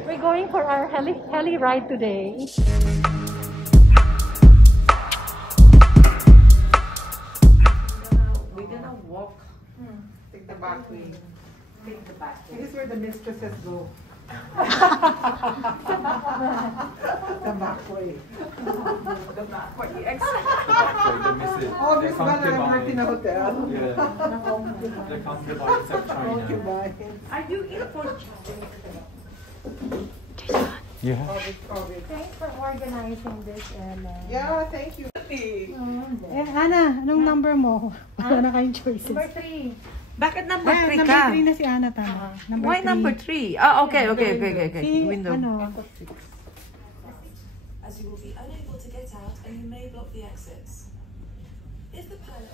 We're going for our heli ride today. We're gonna walk. Take the back way. Take the back way. This is where the mistresses go. The back way. The back way. The back way, the missus. Oh, Miss Bala worked in a hotel. Yeah. The concubines of China. Are you in for Yeah. Thanks for organizing this, Ella. Yeah, thank you. Ana, anong number mo? Wala na kayong choices. Number 3. Bakit number 3 Number ka? 3 na si Ana, tama. Why number 3? Ah, okay. Si, Window. ano, As you will be unable to get out and you may block the exits. If the pilot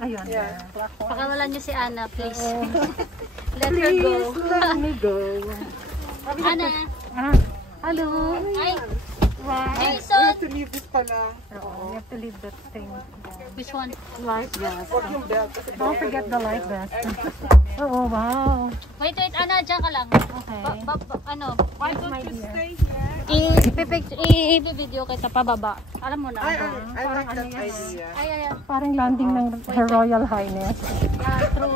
ayun. Yeah. Pakawalan niyo si Ana, please. Let her Please, go. let me go. Ana. Hello. Hi. Hey, We son. have to leave this pala. You have to leave that thing. Which one? Life vest. Huwag yung belt. Don't forget the life vest. Oh, wow. Wait, Ana, dyan ka lang. Okay. Ano? Why don't you stay here? I-video kita pababa. Alam mo na. I Parang like ano that yan, idea. Ay. Parang landing ng Her Royal Highness. True.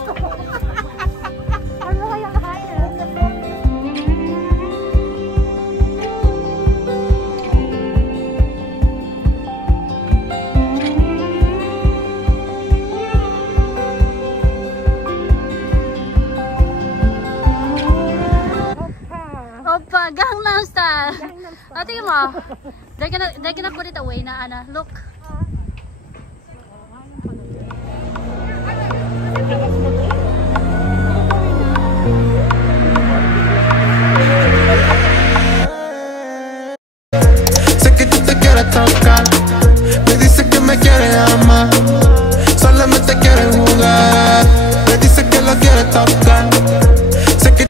Her Royal Highness. Oppa, Gangnam Style. Tingnan mo. They're gonna put it away na, Ana. Look.